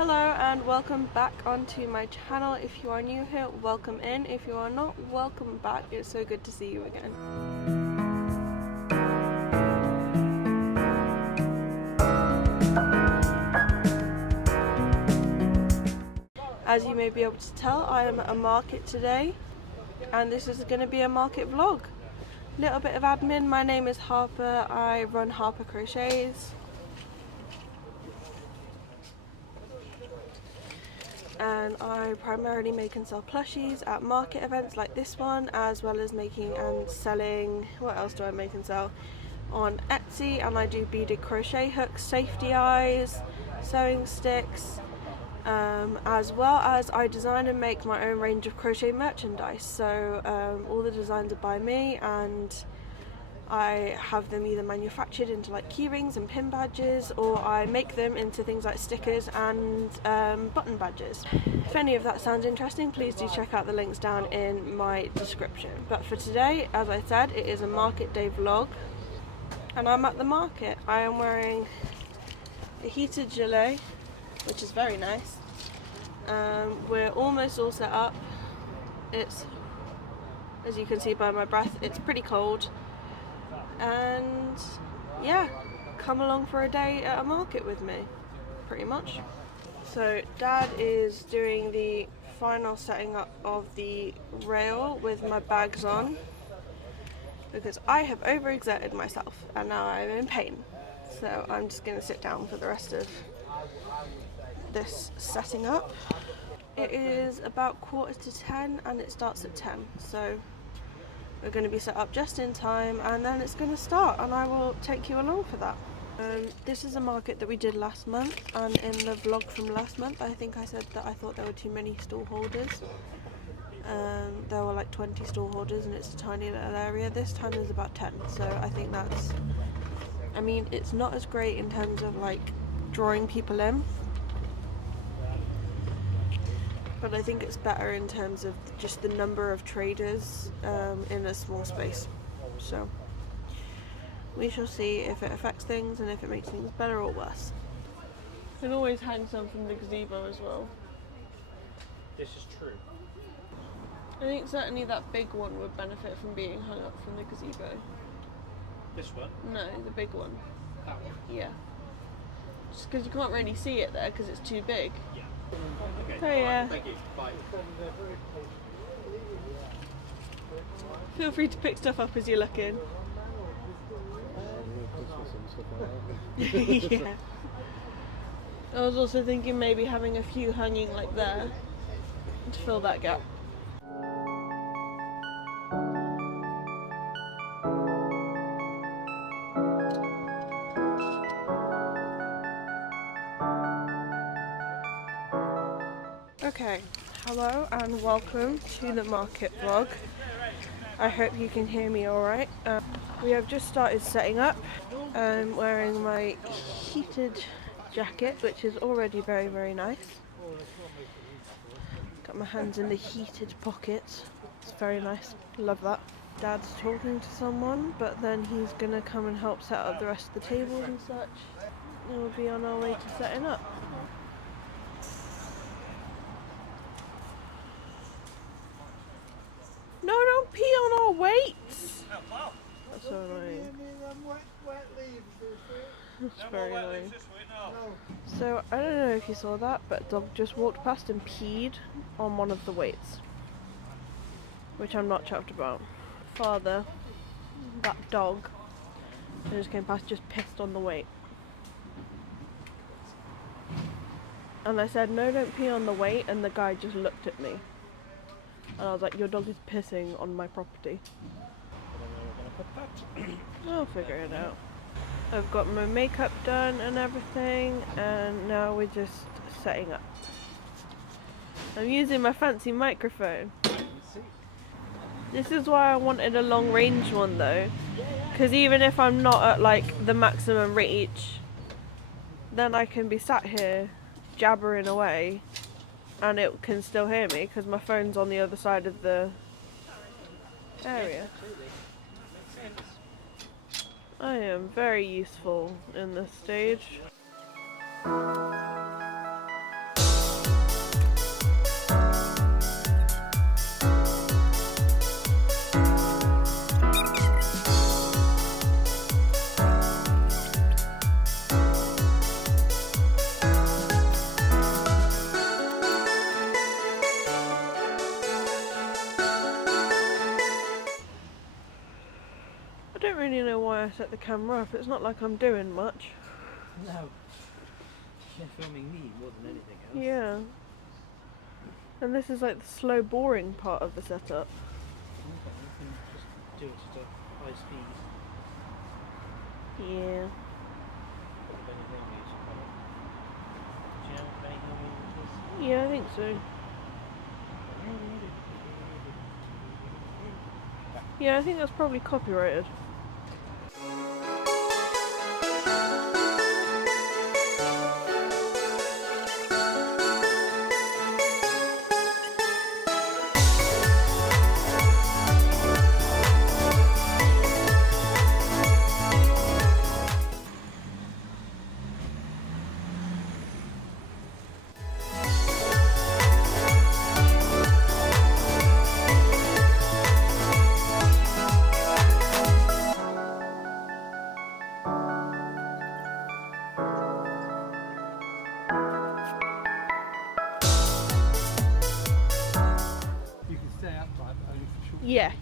Hello and welcome back onto my channel. If you are new here, welcome in. If you are not, welcome back. It's so good to see you again. As you may be able to tell, I am at a market today and this is going to be a market vlog. Little bit of admin. My name is Harper. I run Harper Crochets. And I primarily make and sell plushies at market events like this one, as well as making and selling, what else do I make and sell? On Etsy, and I do beaded crochet hooks, safety eyes, sewing sticks, as well as I design and make my own range of crochet merchandise. So all the designs are by me, and I have them either manufactured into like key rings and pin badges, or I make them into things like stickers and button badges. If any of that sounds interesting, please do check out the links down in my description. But for today, as I said, it is a market day vlog and I'm at the market. I am wearing a heated Gillet, which is very nice. We're almost all set up. It's, as you can see by my breath, it's pretty cold. And yeah, come along for a day at a market with me, pretty much. So Dad is doing the final setting up of the rail with my bags on, because I have overexerted myself and now I'm in pain. So I'm just going to sit down for the rest of this setting up. It is about 9:45 and it starts at 10, so we're going to be set up just in time and then it's going to start, and I will take you along for that. This is a market that we did last month, and in the vlog from last month I think I said that I thought there were too many stall holders. There were like 20 stall holders and it's a tiny little area. This time there's about 10, so I think that's, I mean, it's not as great in terms of like drawing people in, but I think it's better in terms of just the number of traders in a small space. So we shall see if it affects things and if it makes things better or worse. You can always hang some from the gazebo as well. This is true. I think certainly that big one would benefit from being hung up from the gazebo. This one? No, the big one. That one? Yeah. Just because you can't really see it there because it's too big. Yeah. Okay. Oh yeah. Thank you. Bye. Feel free to pick stuff up as you're looking. Yeah. I was also thinking maybe having a few hanging like there to fill that gap. Okay, hello and welcome to the market vlog. I hope you can hear me alright. We have just started setting up. I'm wearing my heated jacket, which is already very, very nice. Got my hands in the heated pockets. It's very nice. Love that. Dad's talking to someone, but then he's gonna come and help set up the rest of the tables and such. And we'll be on our way to setting up. No, don't pee on our weights! That's so annoying. That's very annoying. So, I don't know if you saw that, but a dog just walked past and peed on one of the weights, which I'm not chuffed about. Father, that dog, that just came past, just pissed on the weight. And I said, no, don't pee on the weight, and the guy just looked at me. And I was like, your dog is pissing on my property. I'll figure it out. I've got my makeup done and everything, and now we're just setting up. I'm using my fancy microphone. This is why I wanted a long range one though, because even if I'm not at like the maximum reach, then I can be sat here jabbering away and it can still hear me because my phone's on the other side of the area. I am very useful in this stage. why I set the camera up. It's not like I'm doing much. No. You're filming me more than anything else. Yeah. And this is like the slow, boring part of the setup. Okay, you can just do it at a high speed. Yeah. Put the Benny Hill music on it. Do you know what Benny Hill music is? Yeah, I think so. Yeah, I think that's probably copyrighted. You can stay upright, but only for short. Yeah.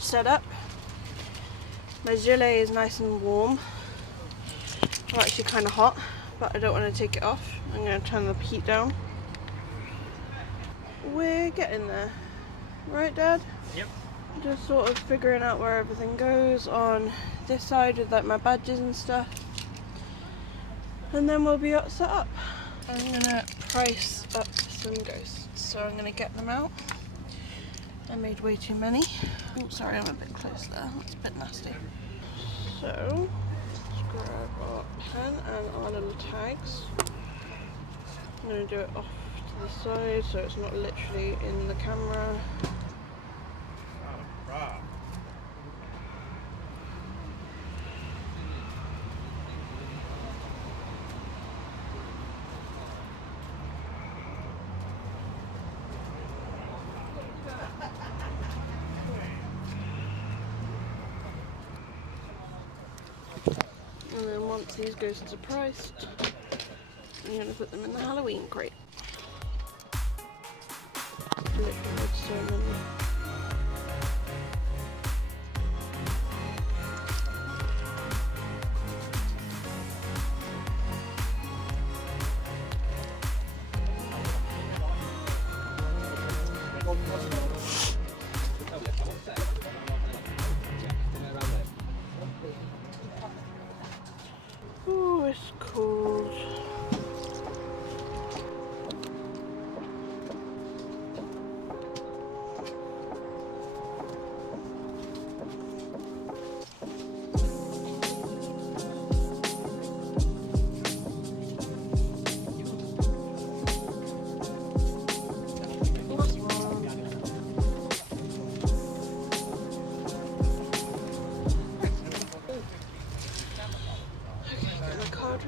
set up. My Gillet is nice and warm. Well, actually kind of hot, but I don't want to take it off. I'm going to turn the heat down. We're getting there. Right, Dad? Yep. Just sort of figuring out where everything goes on this side with like my badges and stuff. And then we'll be set up. I'm going to price up some ghosts. So I'm going to get them out. I made way too many. Oh, sorry, I'm a bit close there. That's a bit nasty. So, let's grab our pen and our little tags. I'm going to do it off to the side so it's not literally in the camera. And then once these ghosts are priced, I'm going to put them in the Halloween crate. Literally so many. Oh, it's cold.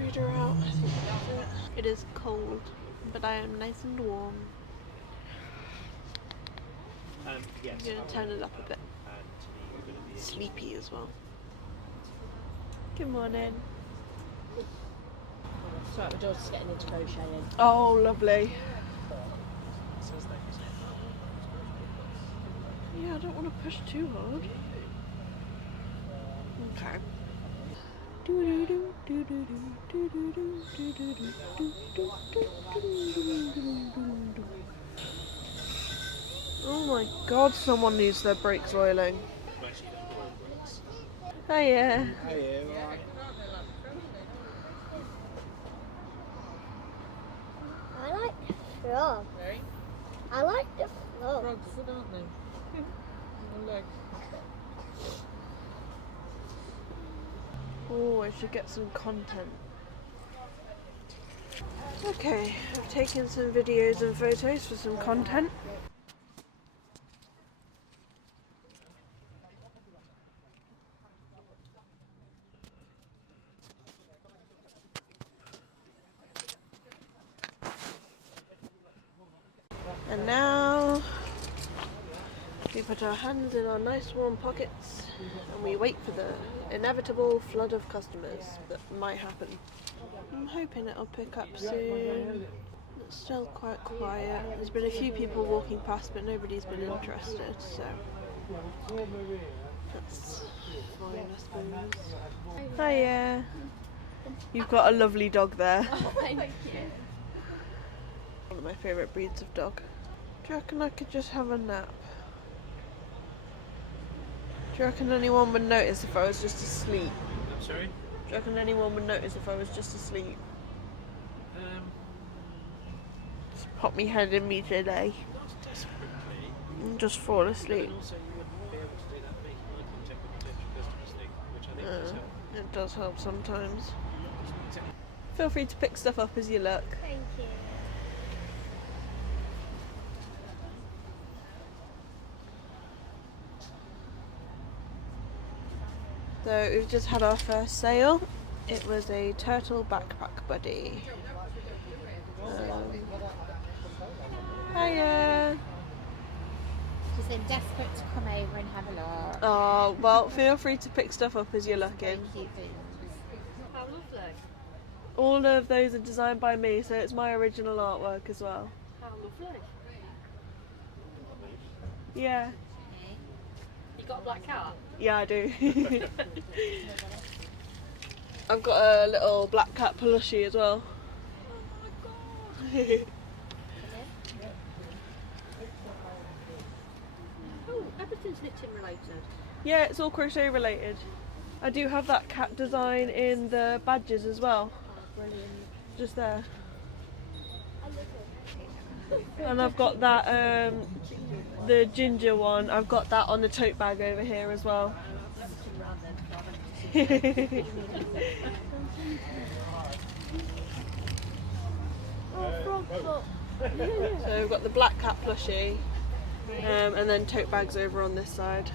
Reader out. I think that's it. It is cold, but I am nice and warm. Yes. I'm going to turn it up a bit. Sleepy as well. Good morning. Sorry, my daughter's getting into crocheting. Oh, lovely. Yeah, I don't want to push too hard. Okay. Oh my god, someone needs their brakes oiling. Oh yeah. I like the frog. I like the frog. Frogs, aren't they? Look. Oh, I should get some content. Okay, I've taken some videos and photos for some content. And now we put our hands in our nice warm pockets and we wait for the inevitable flood of customers that might happen. I'm hoping it'll pick up soon. It's still quite quiet. There's been a few people walking past but nobody's been interested, so that's fine, I suppose. Hiya! You've got a lovely dog there. Oh, thank you. One of my favourite breeds of dog. Do you reckon I could just have a nap? Do you reckon anyone would notice if I was just asleep? I'm sorry? Do you reckon anyone would notice if I was just asleep? Just pop me head in me today Not desperately. and just fall asleep. And also you wouldn't be able to do that making eye contact with potential customers thing, which I think does help. It does help sometimes. Feel free to pick stuff up as you look. Thank you. So we've just had our first sale. It was a turtle backpack buddy. Hiya! She seemed desperate to come over and have a look. Oh, well, feel free to pick stuff up as you're looking. Very cute things. How lovely. All of those are designed by me, so it's my original artwork as well. How lovely. Yeah. You got a black cat? Yeah, I do. I've got a little black cat plushie as well. Oh, everything's knitting related. Yeah, it's all crochet related. I do have that cat design in the badges as well. Brilliant. Just there. And I've got that, the ginger one, I've got that on the tote bag over here as well. So we've got the black cat plushie, and then tote bags over on this side.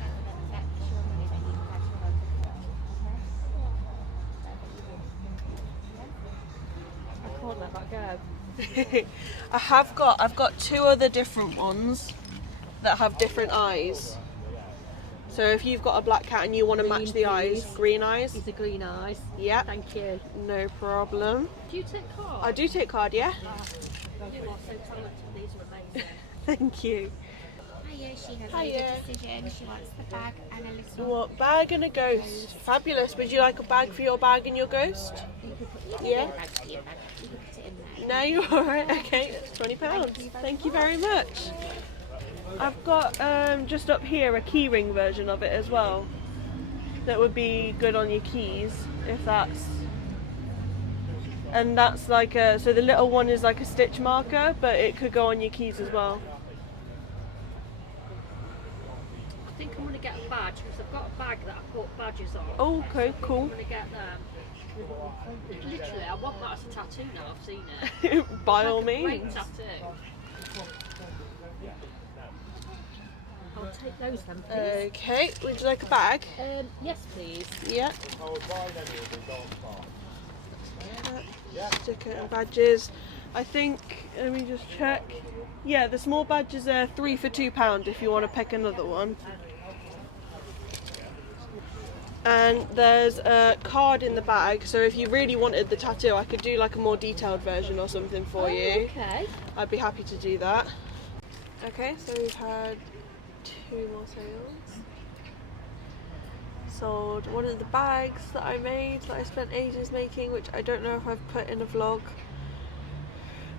I can't let that go. I've got two other different ones that have different eyes. So if you've got a black cat and you want to match the eyes, green eyes. These are green eyes. Yeah. Thank you. No problem. Do you take card? I do take card, yeah. You are so talented. These are amazing. Thank you. Hiya, she has Hiya. made a decision. She wants the bag and a little. What, bag and a ghost? Fabulous. Would you like a bag for your bag and your ghost? Yeah. Bag for your bag. You can put it in there. No, you're alright. Okay, that's £20. Thank you very much. I've got just up here a keyring version of it as well. That would be good on your keys if that's. And that's like a, so the little one is like a stitch marker, but it could go on your keys as well. I think I'm going to get a badge because I've got a bag that I put badges on. Oh, okay, cool. I'm going to get them. Literally, I want that as a tattoo now. I've seen it. By all Like a great means. tattoo. I'll take those then, please. Okay, would you like a bag? Yes, please. Yeah. Sticker and badges. I think, let me just check. Yeah, the small badges are 3 for £2 if you want to pick another one. And there's a card in the bag, so if you really wanted the tattoo, I could do like a more detailed version or something for you. Okay. I'd be happy to do that. Okay, so we've had 2 more sales. Sold one of the bags that I made, that I spent ages making, which I don't know if I've put in a vlog.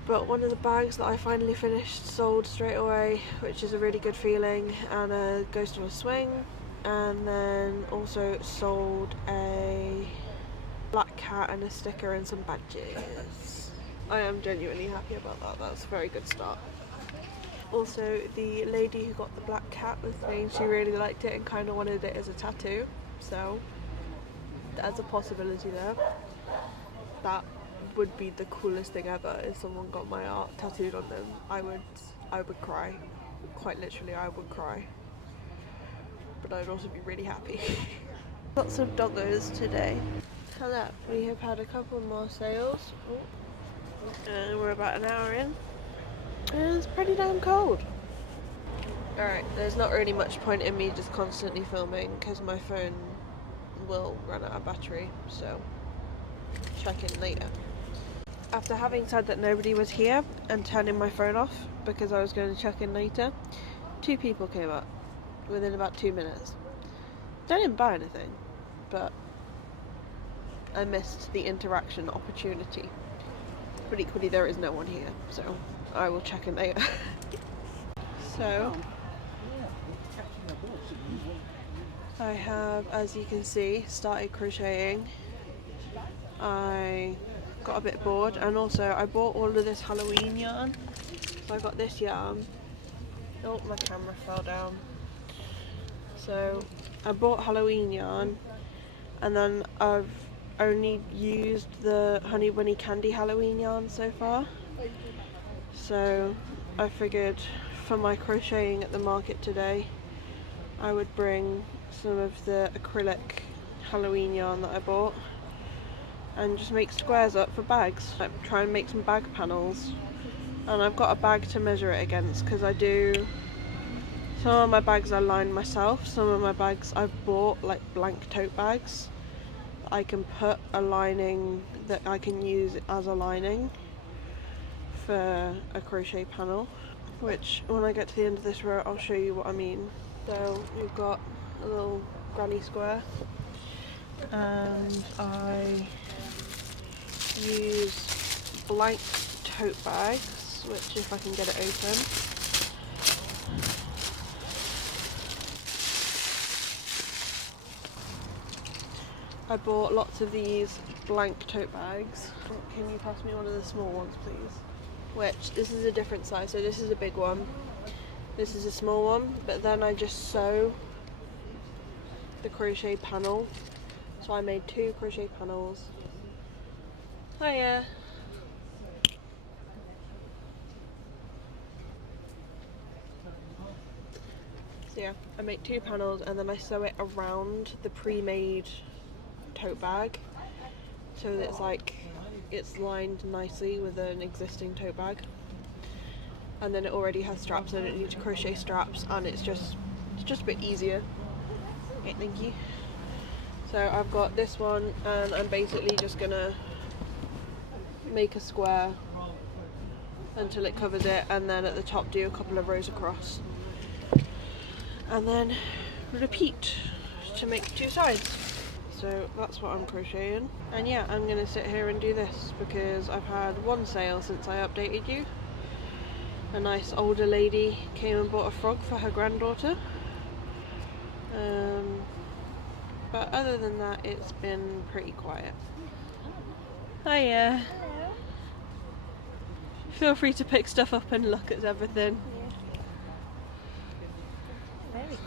But one of the bags that I finally finished sold straight away, which is a really good feeling, and a ghost on a swing. And then also sold a black cat and a sticker and some badges. I am genuinely happy about that. That's a very good start. Also, the lady who got the black cat was saying she really liked it and kind of wanted it as a tattoo. So, there's a possibility there. That would be the coolest thing ever if someone got my art tattooed on them. I would cry. Quite literally, I would cry. But I'd also be really happy. Lots of doggos today. Hello, we have had a couple more sales. And we're about an hour in. And it's pretty damn cold. Alright, there's not really much point in me just constantly filming because my phone will run out of battery, so check in later. After having said that nobody was here and turning my phone off because I was going to check in later, 2 people came up within about 2 minutes. They didn't buy anything, but I missed the interaction opportunity. But equally there is no one here, so I will check in later. So I have, as you can see, started crocheting. I got a bit bored, and also I bought all of this Halloween yarn. So I got this yarn. Oh, my camera fell down. So I bought Halloween yarn, and then I've only used the Honey Bunny Candy Halloween yarn so far. So I figured for my crocheting at the market today, I would bring some of the acrylic Halloween yarn that I bought and just make squares up for bags. Like, try and make some bag panels. And I've got a bag to measure it against because I do. Some of my bags I line myself, some of my bags I've bought like blank tote bags. I can put a lining that I can use as a lining for a crochet panel, which when I get to the end of this row I'll show you what I mean. So we've got a little granny square, and I use blank tote bags, which if I can get it open. I bought lots of these blank tote bags. Can you pass me one of the small ones, please? Which, this is a different size, so this is a big one. This is a small one, but then I just sew the crochet panel. So I made 2 crochet panels. Hiya! So yeah, I make 2 panels and then I sew it around the pre-made tote bag, so that it's lined nicely with an existing tote bag, and then it already has straps. I don't need to crochet straps, and it's just a bit easier. Okay, thank you. So I've got this one, and I'm basically just gonna make a square until it covers it, and then at the top do a couple of rows across, and then repeat to make 2 sides. So that's what I'm crocheting, and yeah, I'm gonna sit here and do this because I've had 1 sale since I updated you. A nice older lady came and bought a frog for her granddaughter, but other than that it's been pretty quiet. Hiya. Hello. Feel free to pick stuff up and look at everything. Very good.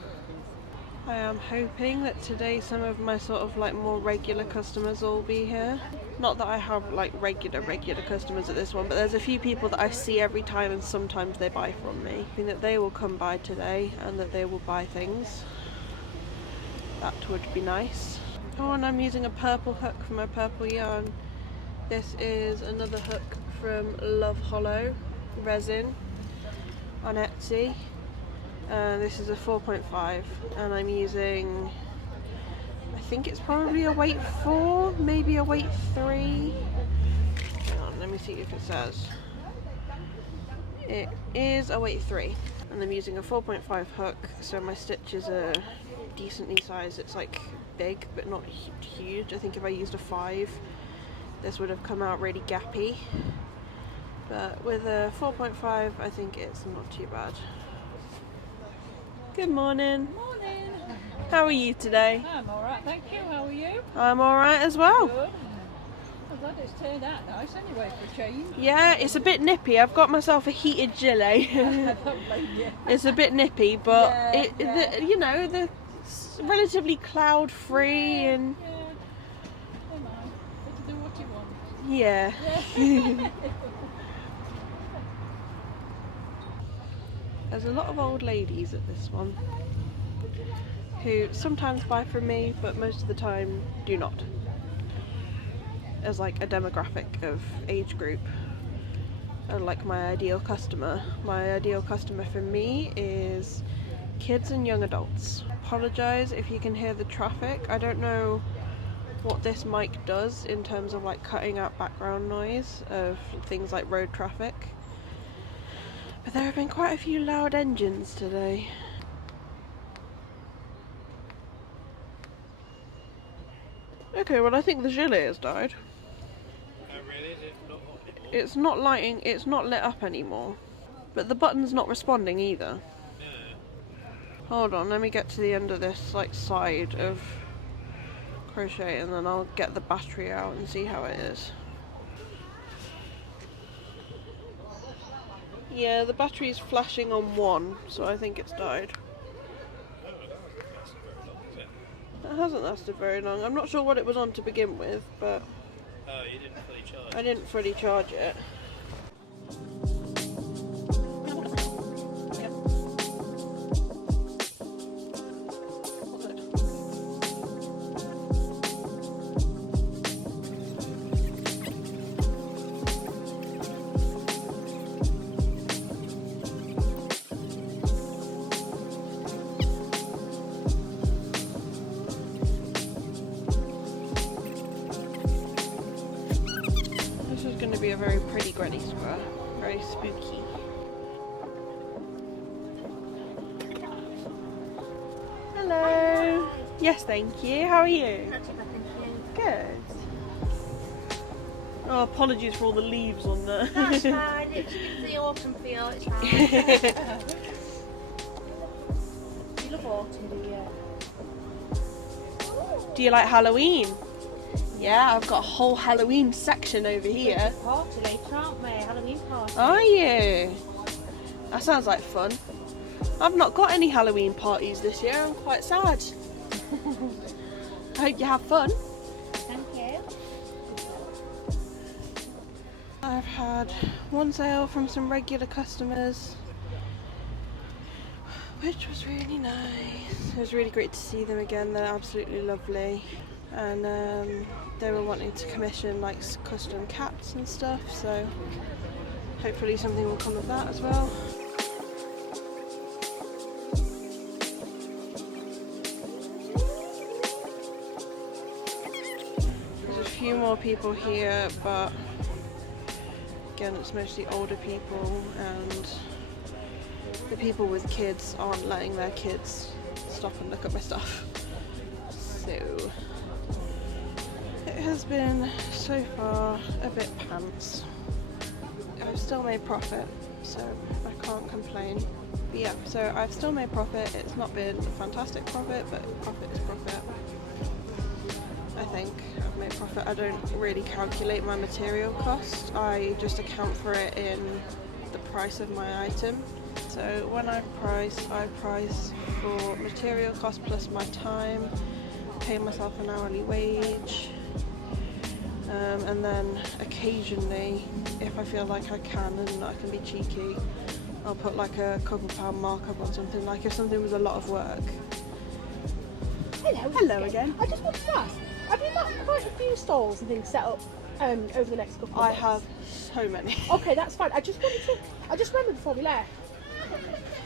I am hoping that today some of my sort of like more regular customers will be here. Not that I have like regular customers at this one, but there's a few people that I see every time and sometimes they buy from me. I think that they will come by today and that they will buy things. That would be nice. Oh, and I'm using a purple hook for my purple yarn. This is another hook from Love Hollow Resin on Etsy. This is a 4.5 and I'm using, I think it's probably a weight 4, maybe a weight 3. Hang on, let me see if it says. It is a weight 3 and I'm using a 4.5 hook, so my stitches are decently sized. It's like big but not huge. I think if I used a 5 this would have come out really gappy, but with a 4.5 I think it's not too bad. Good morning. Morning. How are you today? I'm alright, thank you. How are you? I'm alright as well. Good. I'm glad it's turned out nice anyway for a change. Yeah, it's a bit nippy. I've got myself a heated Gillet. I don't blame you. It's a bit nippy, but Yeah, yeah. you know, it's relatively cloud free and Yeah. Never mind. Better do what you want. yeah. Yeah. There's a lot of old ladies at this one who sometimes buy from me, but most of the time do not. As like a demographic of age group, and like my ideal customer. My ideal customer for me is kids and young adults. Apologise if you can hear the traffic. I don't know what this mic does in terms of like cutting out background noise of things like road traffic. But there have been quite a few loud engines today. Okay, well I think the Gillet has died. Oh really? Is it not hot anymore? It's not lighting, it's not lit up anymore. But the button's not responding either. No. Hold on, let me get to the end of this like side of crochet and then I'll get the battery out and see how it is. Yeah, the battery's flashing on 1, so I think it's died. It hasn't lasted very long. I'm not sure what it was on to begin with, but Oh, you didn't fully charge. I didn't fully charge it. Going to be a very pretty granny square, very spooky. Hello. Yes, thank you. How are you? Not too bad, thank you. Good. Oh, apologies for all the leaves on there. That's fine. It gives the autumn feel. It's fine. You love autumn, do you? Do you like Halloween? Yeah, I've got a whole Halloween section over here. Party later, aren't we? Halloween party. Are you? That sounds like fun. I've not got any Halloween parties this year. I'm quite sad. I hope you have fun. Thank you. I've had one sale from some regular customers, which was really nice. It was really great to see them again. They're absolutely lovely, and they were wanting to commission like custom caps and stuff, so hopefully something will come of that as well. There's a few more people here, but again it's mostly older people, and the people with kids aren't letting their kids stop and look at my stuff. So it has been so far a bit pants. I've still made profit, so I can't complain. But yeah, so I've still made profit. It's not been a fantastic profit, but profit is profit. I think I've made profit. I don't really calculate my material cost. I just account for it in the price of my item. So when I price for material cost plus my time, pay myself an hourly wage, and then occasionally, if I feel like I can and I can be cheeky, I'll put like a couple pound markup on something, like if something was a lot of work. Hello. Hello again. I just wanted to ask, have you got quite a few stalls and things set up over the next couple of I months? have so many. Okay, that's fine. I just remembered before we left,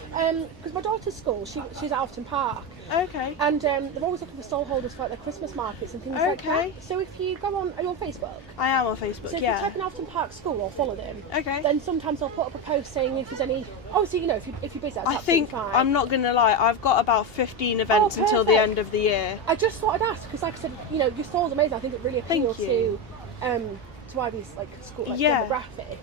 because my daughter's school, she's at Afton Park, Okay. and they're always looking for stall holders for like their Christmas markets and things like Okay. that. So if you go on, are you on Facebook? I am on Facebook, So if you yeah. type in Afton Park School or follow them, Okay. then sometimes they'll put up a post saying if there's any. Obviously, you know, if you're busy, that's I absolutely think, fine. I'm not going to lie, I've got about 15 events until the perfect. end of the year. I just thought I'd ask because, like I said, you know, your stall's amazing. I think it really appeals Thank you. to Ivy's like school Yeah. demographic.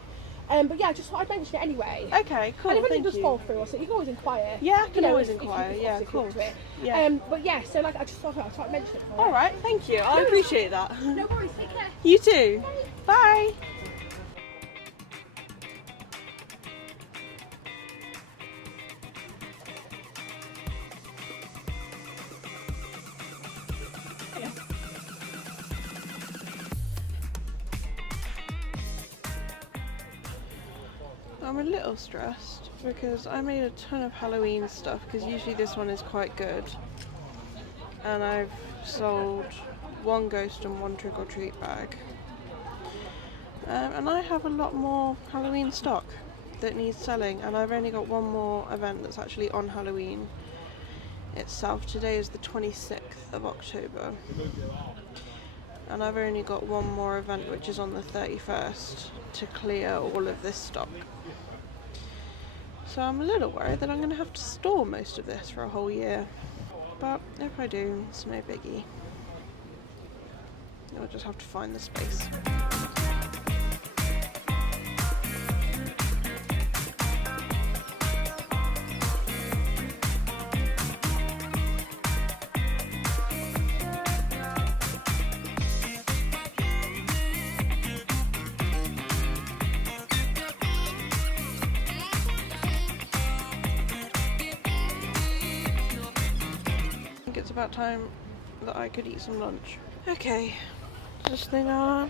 But yeah, I just thought I'd mention it anyway. Okay, cool, And if anything thank does fall you. through or so, you can always inquire. Yeah, I you can know, always if you inquire, yeah, obviously cool. come to it. Yeah. But yeah, so like I just thought I'd mention it. For you. Alright, thank you, I appreciate that. No worries, take care. You too. Bye. I'm a little stressed because I made a ton of Halloween stuff, because usually this one is quite good, and I've sold one ghost and one trick or treat bag, and I have a lot more Halloween stock that needs selling, and I've only got one more event that's actually on Halloween itself. Today is the 26th of October, and I've only got one more event which is on the 31st to clear all of this stock. So I'm a little worried that I'm going to have to store most of this for a whole year, but if I do, it's no biggie. I'll just have to find the space. It's about time that I could eat some lunch. Okay, this thing on.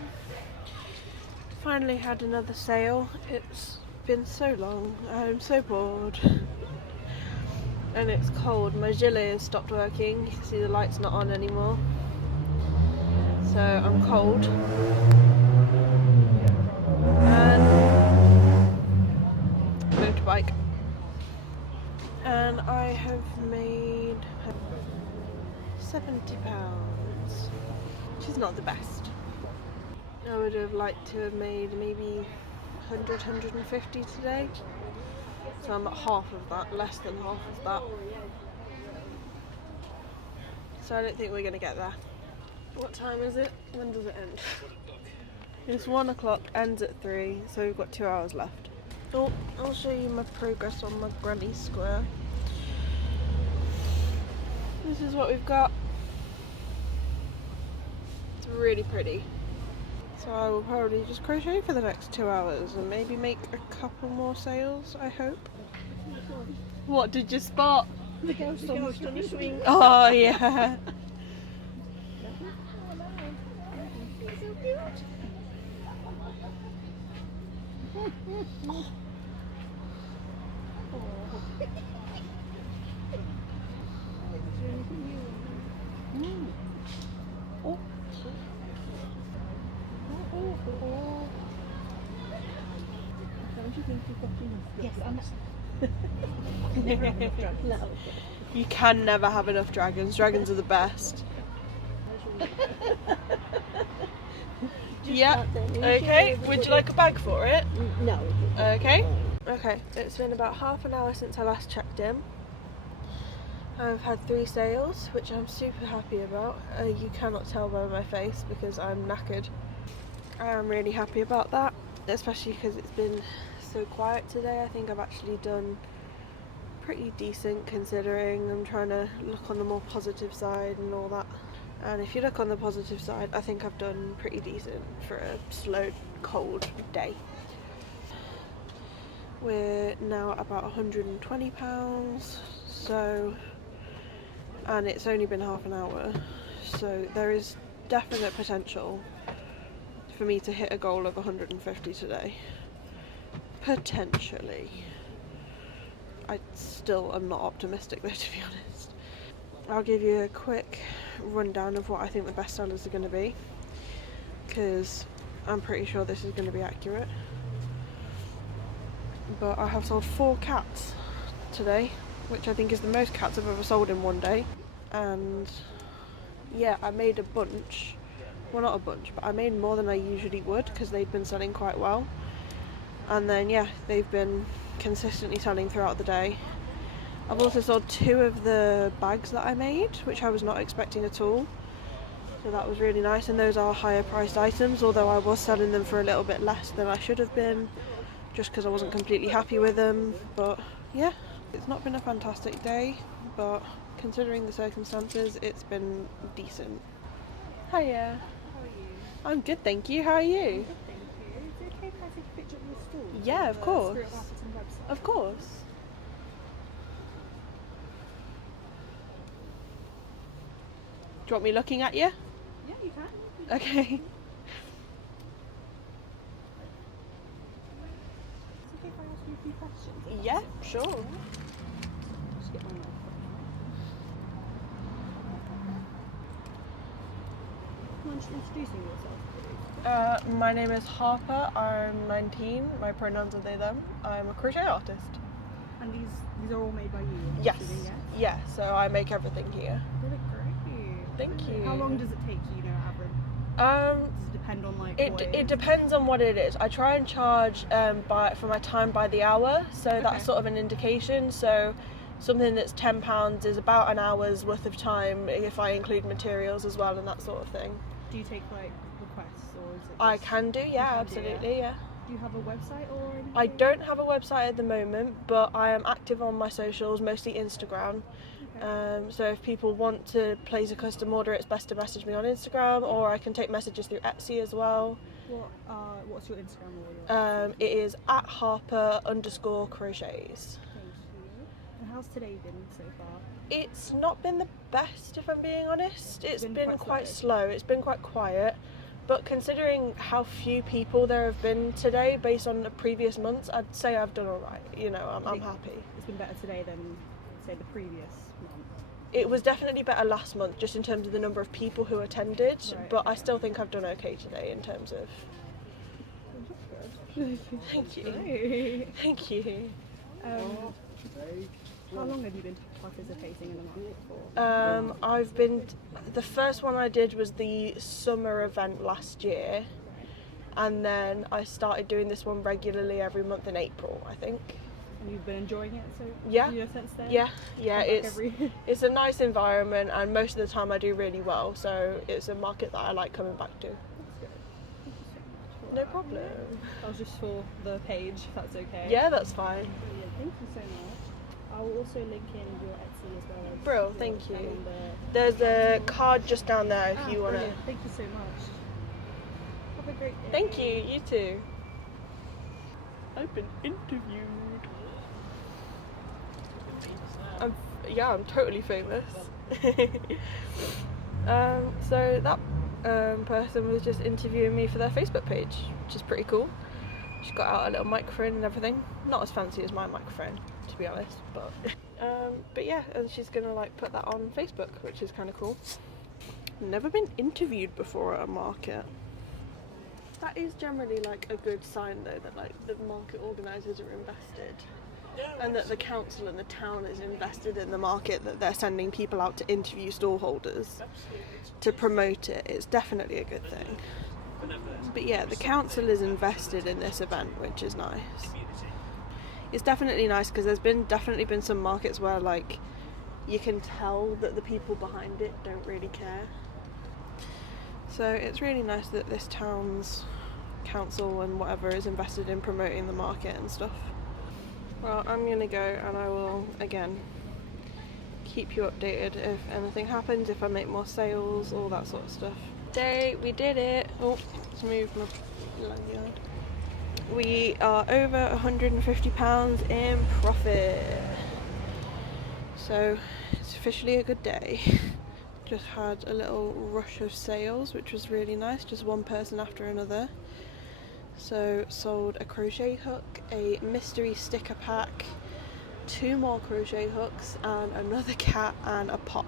Finally had another sale. It's been so long. I'm so bored. And it's cold. My Gillet has stopped working. You can see the light's not on anymore. So I'm cold. And motorbike. And I have made £70, which is not the best. I would have liked to have made maybe 100, 150 today. So I'm at half of that, less than half of that. so I don't think we're going to get there. What time is it? When does it end? It's 1 o'clock, ends at 3, so we've got 2 hours left. Oh, I'll show you my progress on my granny square. This is what we've got. It's really pretty. So I will probably just crochet for the next 2 hours and maybe make a couple more sales, I hope. What did you spot? The ghost on the swing. Oh yeah. Yes, I'm You can never have enough dragons. Dragons are the best. Yeah. Okay. Would you like a bag for it? No. Okay. Okay. It's been about half an hour since I last checked in. I've had 3 sales, which I'm super happy about. You cannot tell by my face because I'm knackered. I am really happy about that, especially because it's been so quiet today. I think I've actually done pretty decent considering. I'm trying to look on the more positive side and all that. And if you look on the positive side, I think I've done pretty decent for a slow, cold day. We're now about £120, so, and it's only been half an hour, so there is definite potential for me to hit a goal of 150 today. Potentially. I still am not optimistic though, to be honest. I'll give you a quick rundown of what I think the best sellers are going to be, because I'm pretty sure this is going to be accurate. But I have sold 4 cats today, which I think is the most cats I've ever sold in one day. And yeah, I made a bunch. Well, not a bunch, but I made more than I usually would because they'd been selling quite well. And then yeah, they've been consistently selling throughout the day. I've also sold 2 of the bags that I made, which I was not expecting at all. So that was really nice, and those are higher priced items, although I was selling them for a little bit less than I should have been, just because I wasn't completely happy with them. But yeah, it's not been a fantastic day, but considering the circumstances, it's been decent. Hiya. How are you? I'm good, thank you. How are you? Good, thank you. Is it okay if I take a picture of your stall? Yeah, of course. Spirit of Atherton website? Of course. Do you want me looking at you? Yeah, you can. Okay. Is it okay if I ask you a few questions? Yeah, sure. Just get my mouth. Do you mind just introducing yourself, please? My name is Harper. I'm 19. My pronouns are they, them. I'm a crochet artist. And these are all made by you? I'm Yes. assuming, yes? Yeah, so I make everything here. They look great. Thank you. How long does it take, do you know, average? Um, Does it depend on like what it depends on what it is. I try and charge for my time by the hour, so Okay. that's sort of an indication. So something that's £10 is about an hour's worth of time if I include materials as well and that sort of thing. Do you take like requests or is it I just- can do, yeah, can do, yeah? absolutely, yeah. Do you have a website or anything? I don't have a website at the moment, but I am active on my socials, mostly Instagram. Okay. So if people want to place a custom order, it's best to message me on Instagram, or I can take messages through Etsy as well. What's your Instagram or your It is at Harper_crochets. Thank you. And how's today been so far? It's not been the best, if I'm being honest. It's Been been quite quite slow. It's been quite quiet. But considering how few people there have been today, based on the previous months, I'd say I've done all right. You know, I'm happy. It's been better today than, say, the previous month. It was definitely better last month, just in terms of the number of people who attended. Right, But I okay. still think I've done okay today in terms of. Thank you. Great. Thank you. How long have you been participating in the market for? I've been. The first one I did was the summer event last year, and then I started doing this one regularly every month in April, I think. And you've been enjoying it Yeah. since then? Yeah, Come back it's a nice environment, and most of the time I do really well, so it's a market that I like coming back to. That's good. Thank you so much for No that. problem. That was just for the page, if that's okay. Yeah, that's fine. Brilliant. Thank you so much. I'll also link in your Etsy as well as Brill, your thank you. calendar. There's a card just down there if you want to. Brilliant. Thank you so much. Have a great day. Thank you, you too. I've been interviewed. I'm totally famous. So that person was just interviewing me for their Facebook page, which is pretty cool. She got out a little microphone and everything. Not as fancy as my microphone, to be honest, but yeah, and she's gonna like put that on Facebook, which is kind of cool. Never been interviewed before at a market. That is generally like a good sign though, that like the market organisers are invested. And that the council and the town is invested in the market, that they're sending people out to interview stallholders to promote it. It's definitely a good thing. But yeah, the council is invested in this event, which is nice. It's definitely nice because there's definitely been some markets where like you can tell that the people behind it don't really care. So it's really nice that this town's council and whatever is invested in promoting the market and stuff. Well, I'm gonna go and I will, again, keep you updated if anything happens, if I make more sales, all that sort of stuff. Today, we did it. Oh, let's move my lanyard. We are over £150 in profit. So, it's officially a good day. Just had a little rush of sales, which was really nice, just one person after another. So sold a crochet hook, a mystery sticker pack, 2 more crochet hooks and another cat and a pop.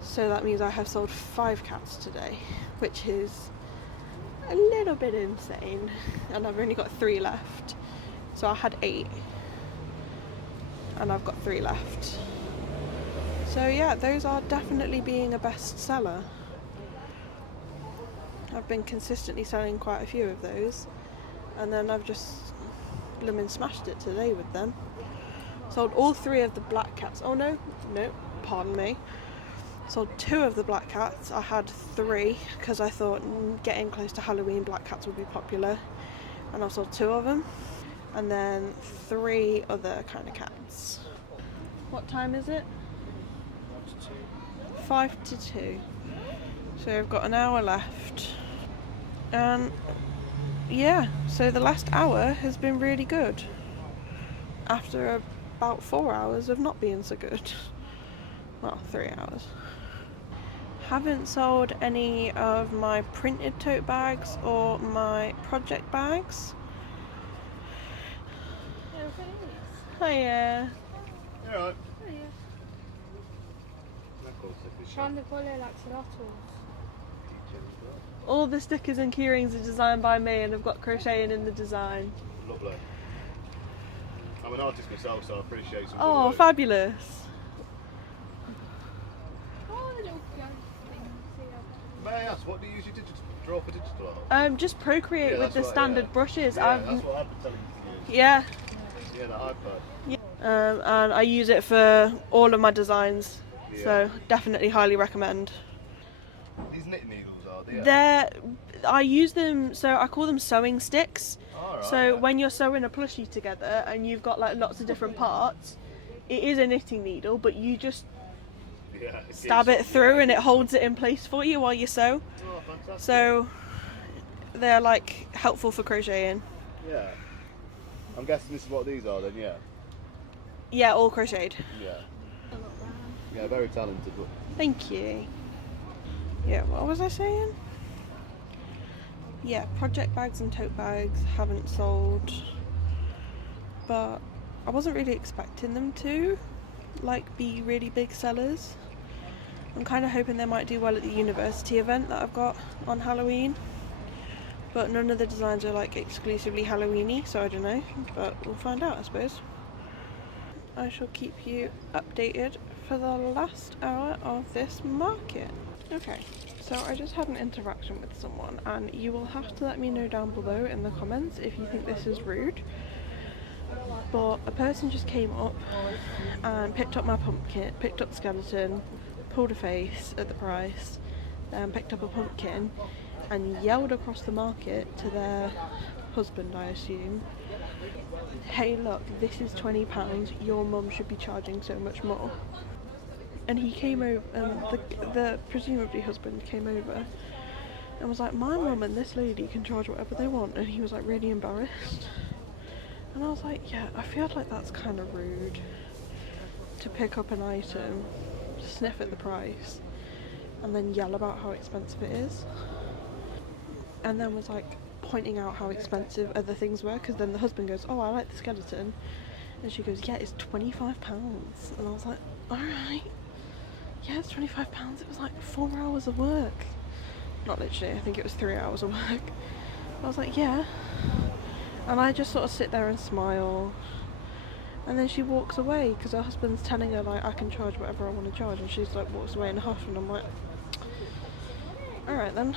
So that means I have sold 5 cats today, which is a little bit insane, and I've only got 3 left. So I had 8 and I've got 3 left. So yeah, those are definitely being a bestseller. I've been consistently selling quite a few of those, and then I've just blooming smashed it today with them. Sold all 3 of the black cats. Oh no, pardon me. Sold 2 of the black cats. I had 3 because I thought getting close to Halloween black cats would be popular, and I sold 2 of them, and then 3 other kind of cats. What time is it? 5 to 2. So I've got an hour left. And yeah, so the last hour has been really good after about 4 hours of not being so good. Well, 3 hours. Haven't sold any of my printed tote bags or my project bags. Hiya. You alright? All the stickers and keyrings are designed by me, and I've got crocheting in the design. Lovely. I'm an artist myself, so I appreciate some Oh, good work. fabulous. May I ask, what do you use your draw for digital art? Just Procreate with the standard brushes. Yeah, that's what I've been telling you to use. Yeah. Yeah, the iPad. And I use it for all of my designs, Yeah. so definitely highly recommend. These knit needles are they? I use them, so I call them sewing sticks. Alright, So yeah. when you're sewing a plushie together and you've got like lots of different parts, it is a knitting needle, but you just Yeah, stab it through and it holds it in place for you while you sew. Oh, fantastic. So they're like helpful for crocheting. Yeah. I'm guessing this is what these are then, yeah? Yeah, all crocheted. Yeah. Yeah, very talented. But Thank you. Yeah, what was I saying? Yeah, project bags and tote bags haven't sold, but I wasn't really expecting them to like be really big sellers. I'm kind of hoping they might do well at the university event that I've got on Halloween, but none of the designs are like exclusively Halloweeny, so I don't know, but we'll find out, I suppose. I shall keep you updated for the last hour of this market. Okay, so I just had an interaction with someone, and you will have to let me know down below in the comments if you think this is rude. but a person just came up and picked up my pumpkin, picked up the skeleton, pulled a face at the price, then picked up a pumpkin and yelled across the market to their husband, I assume, hey look, this is £20, your mum should be charging so much more. And he came over, the presumably husband came over and was like, my mum and this lady can charge whatever they want, and he was like really embarrassed. And I was like, yeah, I feel like that's kind of rude to pick up an item, sniff at the price, and then yell about how expensive it is. And then was like pointing out how expensive other things were, because then the husband goes, oh, I like the skeleton. And she goes, yeah, it's £25. And I was like, alright, yeah, it's £25. It was like 4 hours of work. Not literally, I think it was 3 hours of work. I was like, yeah. And I just sort of sit there and smile. And then she walks away because her husband's telling her like, I can charge whatever I want to charge, and she's like walks away in a huff, and I'm like, alright then.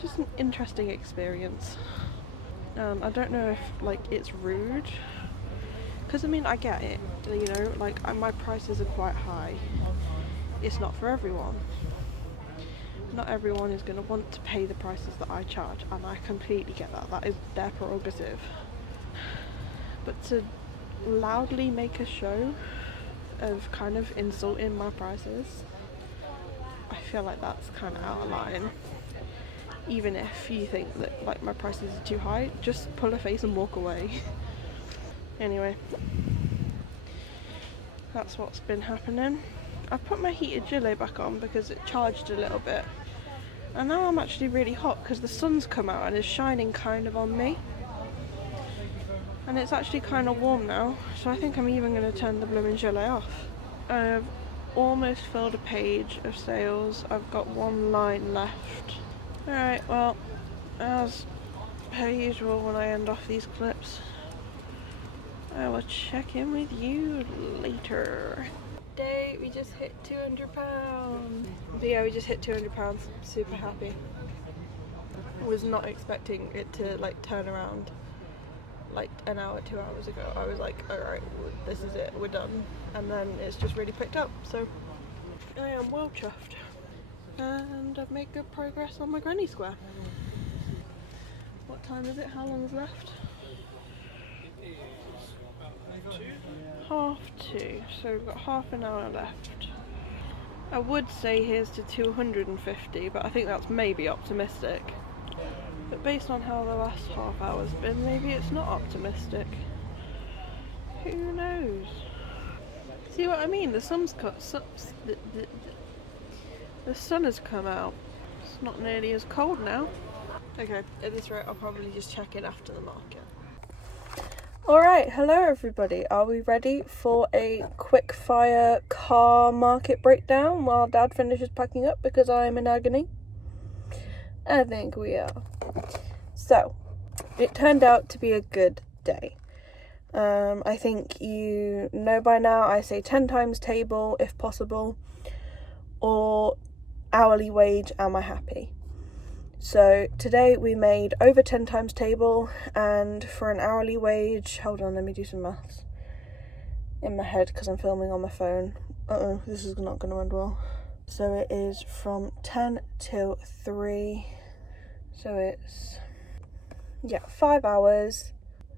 Just an interesting experience. I don't know if like it's rude, because I mean I get it, you know, like my prices are quite high. It's not for everyone. Not everyone is going to want to pay the prices that I charge, and I completely get that. That is their prerogative. But to loudly make a show of kind of insulting my prices, I feel like that's kind of out of line. Even if you think that like my prices are too high, just pull a face and walk away. Anyway, that's what's been happening. I've put my heated Gillet back on because it charged a little bit, and now I'm actually really hot because the sun's come out and is shining kind of on me, and it's actually kind of warm now, so I think I'm even going to turn the blooming Gillet off. I've almost filled a page of sales. I've got one line left. Alright, well, as per usual when I end off these clips, I will check in with you later. Day, we just hit £200. But yeah, we just hit £200. Super happy. Was not expecting it to like turn around like an hour, 2 hours ago. I was like, alright, this is it, we're done. And then it's just really picked up, so I am well chuffed. And I've made good progress on my granny square. What time is it? How long is left? 2:30. So we've got half an hour left. I would say here's to 250, but I think that's maybe optimistic. But based on how the last half hour's been, maybe it's not optimistic. Who knows? See what I mean? The sun's cut. The sun has come out. It's not nearly as cold now. Okay, at this rate I'll probably just check in after the market. Alright, hello everybody. Are we ready for a quick fire car market breakdown while Dad finishes packing up because I'm in agony? I think we are. So, it turned out to be a good day. I think you know by now I say 10 times table if possible, or hourly wage, am I happy? So today we made over 10 times table, and for an hourly wage, hold on, let me do some maths in my head because I'm filming on my phone. This is not going to end well. So it is from 10 till 3, so it's, yeah, 5 hours.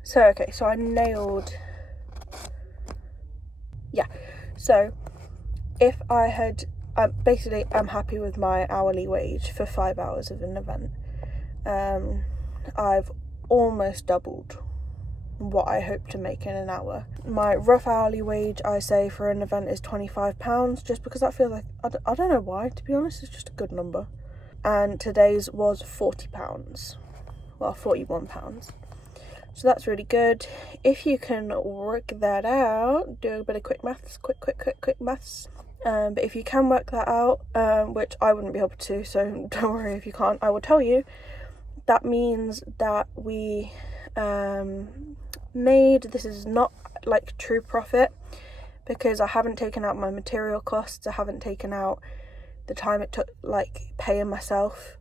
So okay, so I nailed, yeah, so if I had, basically I'm happy with my hourly wage for 5 hours of an event. I've almost doubled what I hope to make in an hour. My rough hourly wage, I say, for an event is £25, just because I feel like, I don't know why, to be honest, it's just a good number. And today's was £40, well, £41. So that's really good. If you can work that out, do a bit of quick maths, quick maths. But if you can work that out, which I wouldn't be able to, so don't worry if you can't, I will tell you, that means that we made, this is not like true profit, because I haven't taken out my material costs, I haven't taken out the time it took like paying myself.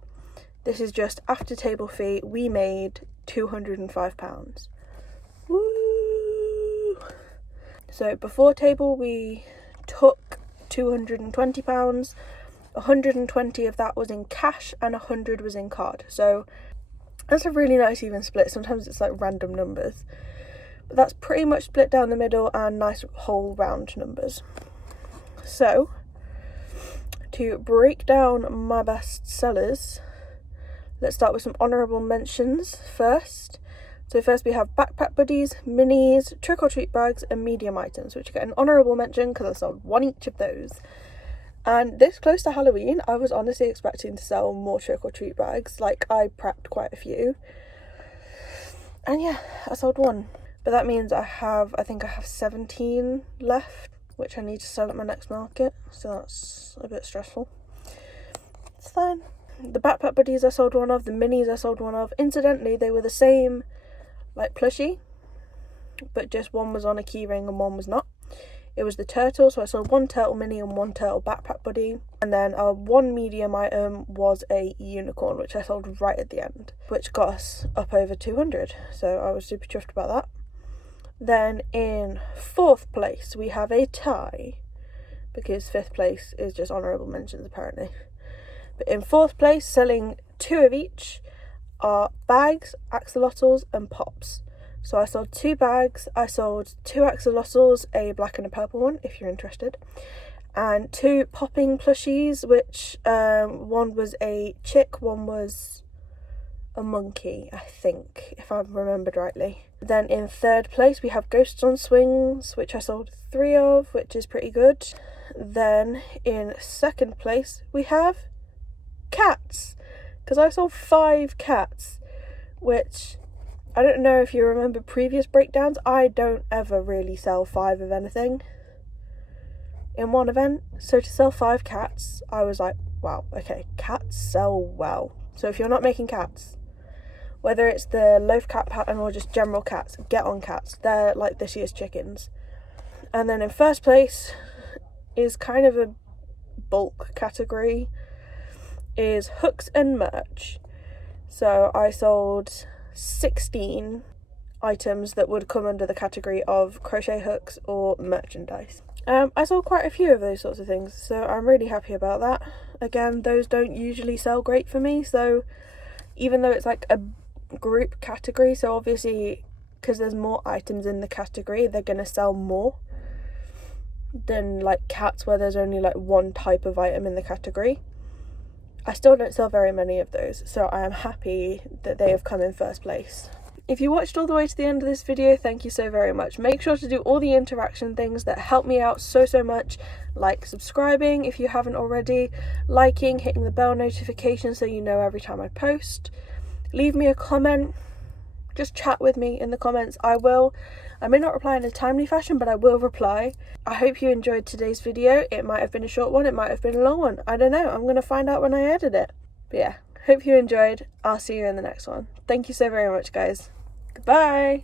This is just after table fee. We made £205. Woo! So before table we took £220, 120 of that was in cash and 100 was in card. So that's a really nice even split. Sometimes it's like random numbers, but that's pretty much split down the middle and nice whole round numbers. So to break down my best sellers, let's start with some honourable mentions first. So first we have backpack buddies, minis, trick or treat bags and medium items, which get an honourable mention because I sold one each of those. And this close to Halloween, I was honestly expecting to sell more trick or treat bags. Like, I prepped quite a few. And yeah, I sold one. But that means I think I have 17 left, which I need to sell at my next market. So that's a bit stressful. It's fine. The backpack buddies I sold one of, the minis I sold one of. Incidentally, they were the same, like, plushie, but just one was on a keyring and one was not. It was the turtle, so I sold one turtle mini and one turtle backpack buddy. And then one medium item was a unicorn, which I sold right at the end, which got us up over 200. So I was super chuffed about that. Then in 4th place, we have a tie, because 5th place is just honourable mentions apparently. But in 4th place, selling 2 of each, are bags, axolotls and pops. So I sold 2 bags, I sold 2 axolotls, a black and a purple one if you're interested, and 2 popping plushies, which one was a chick, one was a monkey, I think, if I've remembered rightly. Then in 3rd place we have ghosts on swings, which I sold 3 of, which is pretty good. Then in 2nd place we have cats, because I sold 5 cats, which I don't know if you remember previous breakdowns, I don't ever really sell 5 of anything in one event. So to sell 5 cats, I was like, wow, okay, cats sell well. So if you're not making cats, whether it's the loaf cat pattern or just general cats, get on cats. They're like this year's chickens. And then in 1st place is kind of a bulk category, is hooks and merch. So I sold 16 items that would come under the category of crochet hooks or merchandise. I sold quite a few of those sorts of things, so I'm really happy about that. Again, those don't usually sell great for me, so even though it's like a group category, so obviously because there's more items in the category, they're going to sell more than like cats where there's only like one type of item in the category. I still don't sell very many of those, so I am happy that they have come in 1st place. If you watched all the way to the end of this video, thank you so very much. Make sure to do all the interaction things that help me out so much, like subscribing if you haven't already, liking, hitting the bell notification so you know every time I post. Leave me a comment, just chat with me in the comments. I may not reply in a timely fashion, but I will reply. I hope you enjoyed today's video. It might have been a short one, it might have been a long one. I don't know, I'm going to find out when I edit it. But yeah, hope you enjoyed. I'll see you in the next one. Thank you so very much, guys. Goodbye!